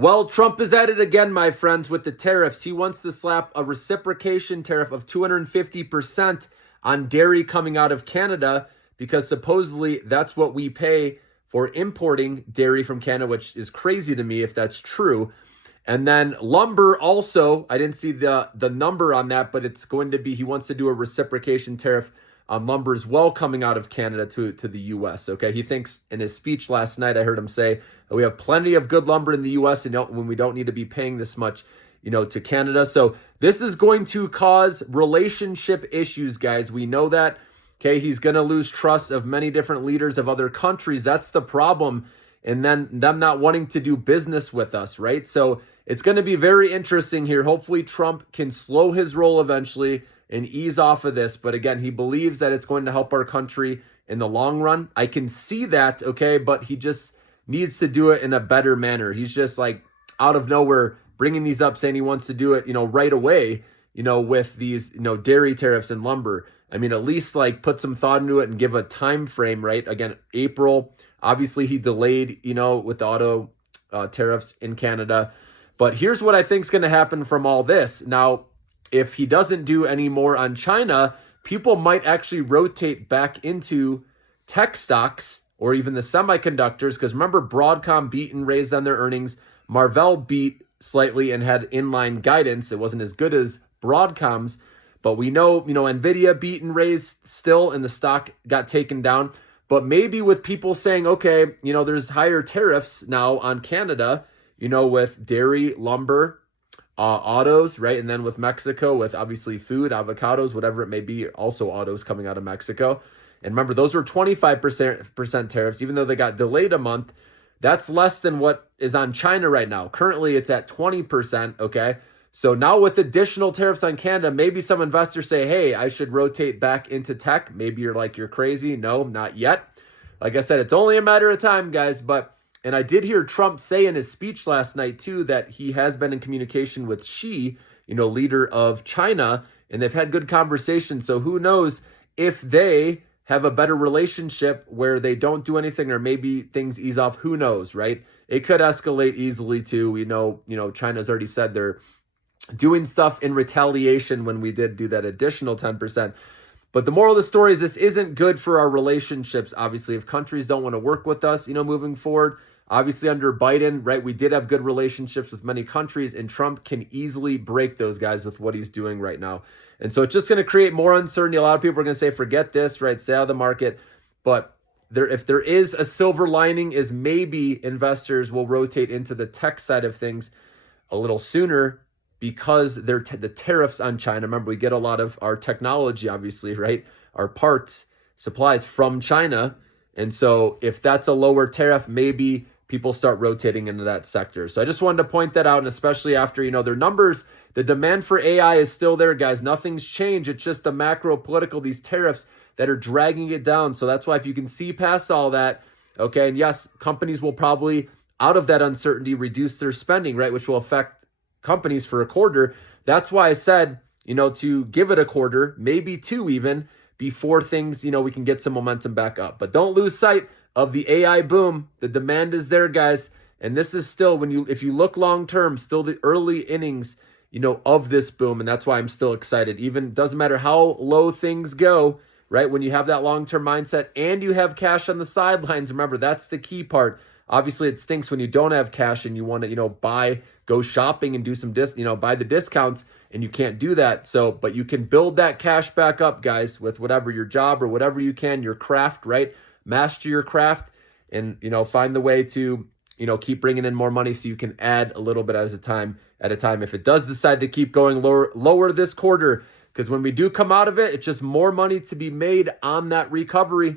Well, Trump is at it again, my friends, with the tariffs. He wants to slap a reciprocation tariff of 250% on dairy coming out of Canada because supposedly that's what we pay for importing dairy from Canada, which is crazy to me if that's true. And then lumber also, I didn't see the number on that, but it's going to be, he wants to do a reciprocation tariff on lumber as well coming out of Canada to the U.S., okay? He thinks in his speech last night, I heard him say, we have plenty of good lumber in the U.S. and when we don't need to be paying this much, to Canada. So this is going to cause relationship issues, guys. We know that, okay? He's going to lose trust of many different leaders of other countries. That's the problem. And then them not wanting to do business with us, right? So it's going to be very interesting here. Hopefully Trump can slow his roll eventually and ease off of this. But again, he believes that it's going to help our country in the long run. I can see that, okay? But he just needs to do it in a better manner. He's just like out of nowhere bringing these up, saying he wants to do it, right away, with these, dairy tariffs and lumber. I mean, at least like put some thought into it and give a time frame, right? Again, April. Obviously, he delayed, with the auto tariffs in Canada. But here's what I think is going to happen from all this. Now, if he doesn't do any more on China, people might actually rotate back into tech stocks or even the semiconductors. Because remember, Broadcom beat and raised on their earnings. Marvell beat slightly and had inline guidance. It wasn't as good as Broadcom's. But we know, NVIDIA beat and raised still, and the stock got taken down. But maybe with people saying, okay, there's higher tariffs now on Canada, with dairy, lumber, autos, right? And then with Mexico, with obviously food, avocados, whatever it may be, also autos coming out of Mexico. And remember, those are 25% tariffs, even though they got delayed a month. That's less than what is on China right now. Currently, it's at 20%, okay? So now with additional tariffs on Canada, maybe some investors say, hey, I should rotate back into tech. Maybe you're like, you're crazy. No, not yet. Like I said, it's only a matter of time, guys. And I did hear Trump say in his speech last night, too, that he has been in communication with Xi, leader of China, and they've had good conversations. So who knows if they have a better relationship where they don't do anything or maybe things ease off. Who knows, right? It could escalate easily, too. We know, China's already said they're doing stuff in retaliation when we did do that additional 10%. But the moral of the story is this isn't good for our relationships, obviously. If countries don't want to work with us, moving forward, obviously under Biden, right, we did have good relationships with many countries, and Trump can easily break those guys with what he's doing right now. And so it's just going to create more uncertainty. A lot of people are going to say, forget this, right, stay out of the market. But if there is a silver lining is maybe investors will rotate into the tech side of things a little sooner because they're the tariffs on China. Remember, we get a lot of our technology, obviously, right? Our parts, supplies from China. And so if that's a lower tariff, maybe people start rotating into that sector. So I just wanted to point that out, and especially after, their numbers, the demand for AI is still there, guys. Nothing's changed. It's just the macro political, these tariffs that are dragging it down. So that's why if you can see past all that, okay, and yes, companies will probably, out of that uncertainty, reduce their spending, right, which will affect companies for a quarter. That's why I said, to give it a quarter, maybe two even, before things, we can get some momentum back up. But don't lose sight of the AI boom. The demand is there, guys. And this is still, if you look long term, still the early innings, of this boom. And that's why I'm still excited. Even doesn't matter how low things go, right? When you have that long-term mindset and you have cash on the sidelines, remember, that's the key part. Obviously, it stinks when you don't have cash and you want to, buy, go shopping and do some buy the discounts, and you can't do that. So, but you can build that cash back up, guys, with whatever your job or whatever you can, your craft, right? Master your craft and, find the way to, keep bringing in more money so you can add a little bit at a time. If it does decide to keep going lower this quarter, because when we do come out of it, it's just more money to be made on that recovery.